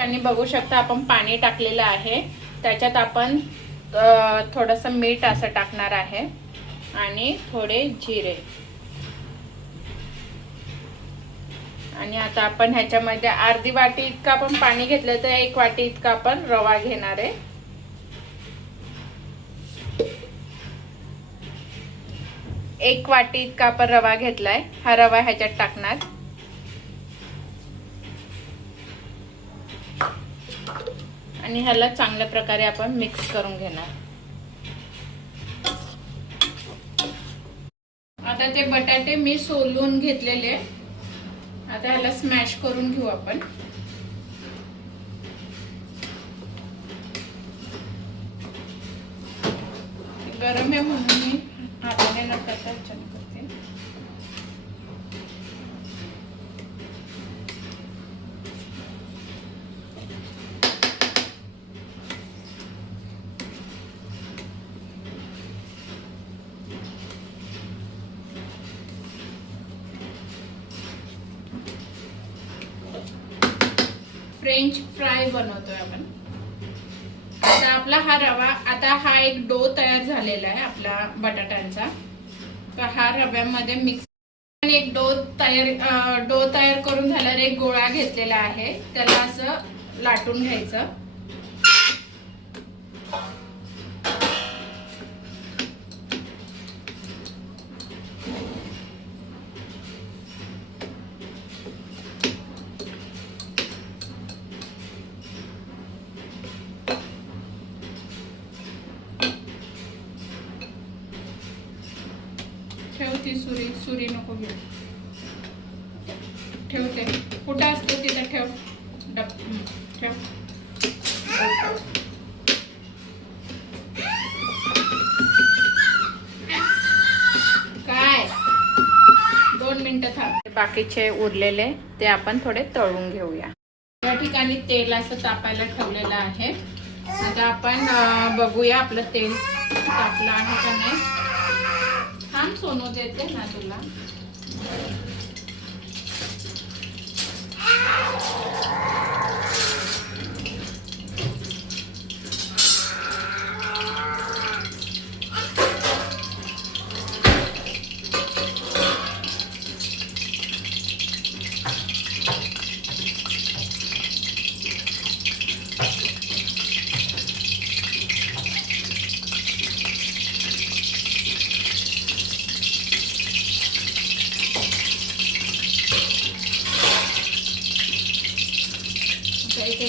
आणि बघू शकता आपण पाणी टाकलेलं आहे. त्याच्यात आपण थोडंसं मीठ असं टाकणार आहे आणि थोडे जिरे. आणि आता आपण ह्याच्यामध्ये अर्धी वाटी इतका आपण पाणी घेतलं तर 1 वाटी इतका आपण रवा घेणार आहे. एक वाटी इतका आपण रवा घेतलाय. हा रवा ह्याच्यात टाकणार आणि ह्याला चांगल्या प्रकारे आपण मिक्स करून घेणार. आता ते बटाटे मी सोलून घेतलेले. आता ह्याला स्मॅश करून घेऊ आपण. गरम आहे म्हणून मी हाताने न करता करते. फ्रेंच फ्राय बनवतोय आपण. आता आपला हा रवा, आता हा एक डो तयार झालेला आहे आपला बटाट्यांचा. तर हा रव्यामध्ये मिक्स आणि एक डो तयार करून झाल्यावर एक गोळा घेतलेला आहे. त्याला असं लाटून घ्यायचं. ठेवती सुरी नको घेऊ. ठेवते. कुठं असते तिथं ठेव. ठेव. काय 2 मिनिटं थांब. बाकीचे उरलेले ते आपण थोडे तळून घेऊया. या ठिकाणी तेल असं तापायला ठेवलेलं आहे. आता आपण बघूया आपलं तेल तापलं आहे का नाही. थांब सोनू, देते ना तुला.